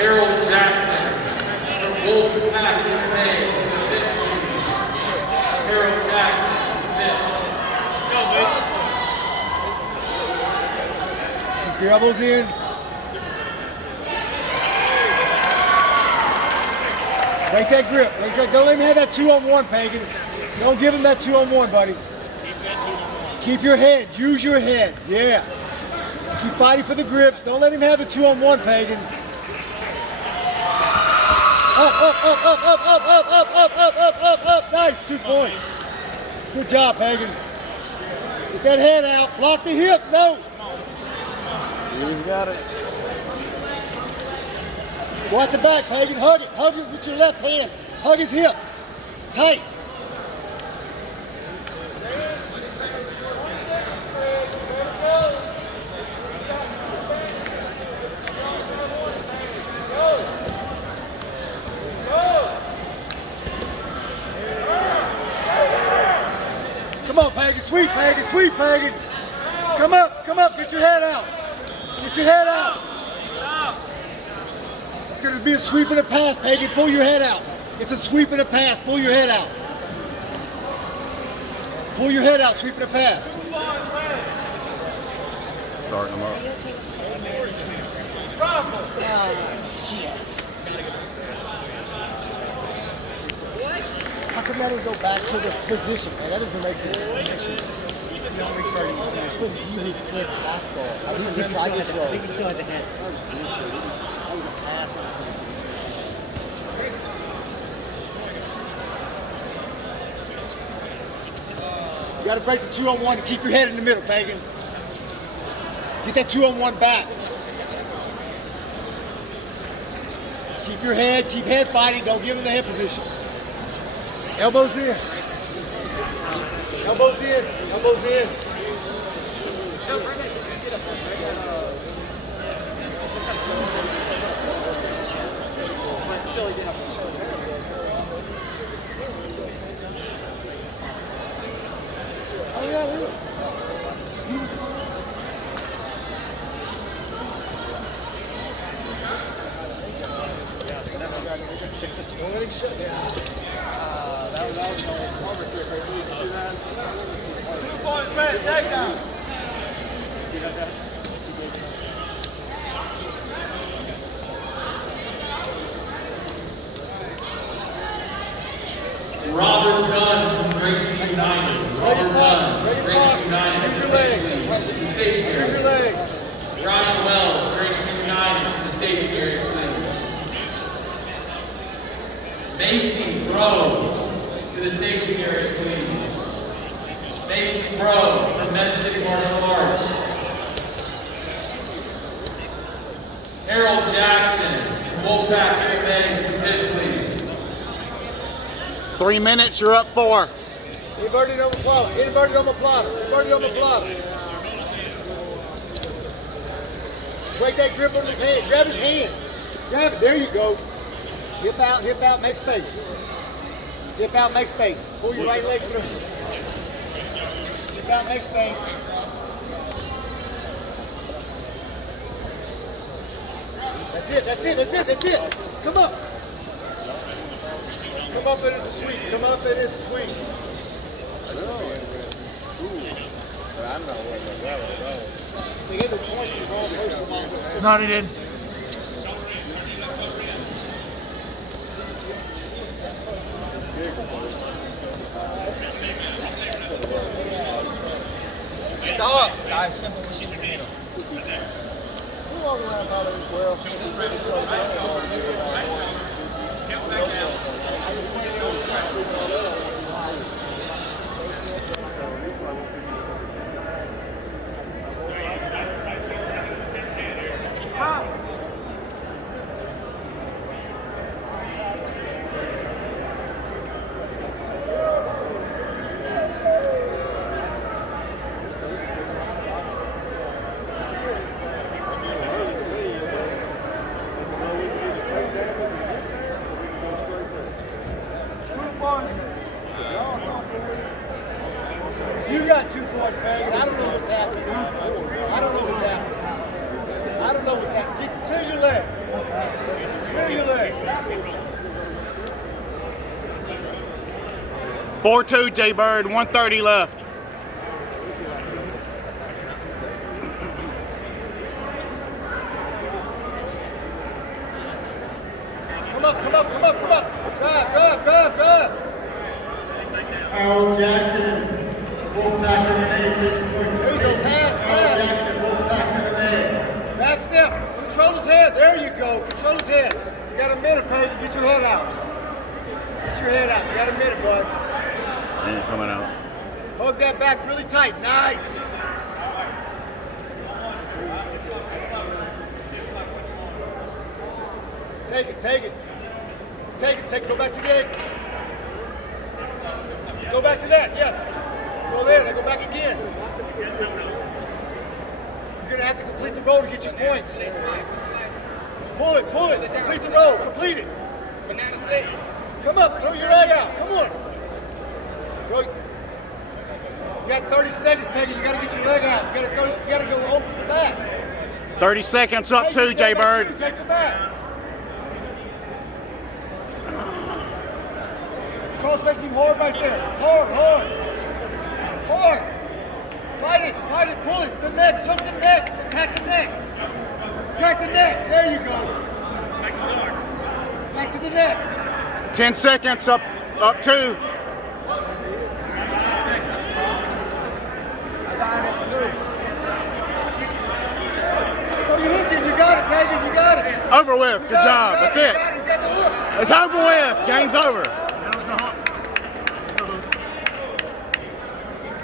Harold Jackson from Wolfpack MMA to the fifth. Harold Jackson to the fifth. Let's go, boys. Keep your elbows in. Break that grip. Don't let him have that 2-on-1, Pagan. Don't give him that 2-on-1, buddy. Keep that 2-on-1. Keep your head. Use your head. Yeah. Keep fighting for the grips. Don't let him have the 2-on-1, Pagan. Up. Nice. 2 points. Good job, Pagan. Get that head out. Block the hip. No. He's got it. Go at the back, Pagan. Hug it. Hug it with your left hand. Hug his hip. Tight. Come on, Pagan. Sweep, Pagan. Sweep, Pagan. Come up. Get your head out. Get your head out. It's going to be a sweep and a pass, Pagan. Pull your head out. It's a sweep and a pass. Pull your head out. Pull your head out. Sweep and a pass. Starting them up. Oh, shit. How come that didn't go back to the position, man? That doesn't make any sense. But he was good half ball. I think he side control. I think he still had the head. That was a pass. You got to break the 2-on-1 to keep your head in the middle, Pagan. Get that 2-on-1 back. Keep your head, keep head fighting. Don't give him the head position. Elbows in. Elbows in. Elbows in. Don't let him shut down. That was on Palmer trick right there. You see that? 2 points, man. Take down. See that guy? Robert Dunn from Gracie United. Robert Dunn, Gracie United. Use your legs. To the stage Use your area. legs. Ryan Wells, Gracie United. To the stage area, please. Macy Bro, to the staging area, please. Macy Bro from Med City Martial Arts. Harold Jackson from Wolfpack MMA to the pit, please. 3 minutes, you're up 4. Inverted omoplata. Inverted omoplata. Inverted omoplata. Break that grip on his hand. Grab his hand. Grab it. There you go. Hip out, make space. Hip out, make space. Pull your right leg through. Hip out, make space. That's it. Come up. Come up and it's a sweep. Come up and it's a sweep. I'm not worried about that. They gave the points to the wrong person. No, he didn't. Stop. Guys, simple position in the middle. We're walking around Hollywood well since we really started 4-2, J Bird. 1:30 left. Come up, come up, come up, come up. Drive, drive, drive, drive. Harold Jackson, Wolfpack MMA, please report. There you go, pass, Harold pass. Jackson, Wolfpack MMA. Back step. Control his head. There you go. Control his head. You got a minute, Peyton. Get your head out. Get your head out. You got a minute, bud. Ain't coming out. Hug that back really tight. Nice. Take it, take it. Take it, take it. Go back to the ankle. Go back to that, yes. Go there, now go back again. You're gonna have to complete the roll to get your points. Pull it, complete the roll, complete it. Come up, throw your leg out, come on. You got 30 seconds, Peggy, you gotta get your leg out. You gotta go over to the back. 30 seconds up 2, J Bird. Take the back. Cross face him hard right there. Hard, hard. Hard. Fight it, pull it. The neck, choke the neck. Attack the neck. Attack the neck. There you go. Back to the neck. 10 seconds up 2. Oh, you hooked it. You got it, Megan. You got it. Over with. Good job. That's it. He's got the hook. It's over with. Game's over.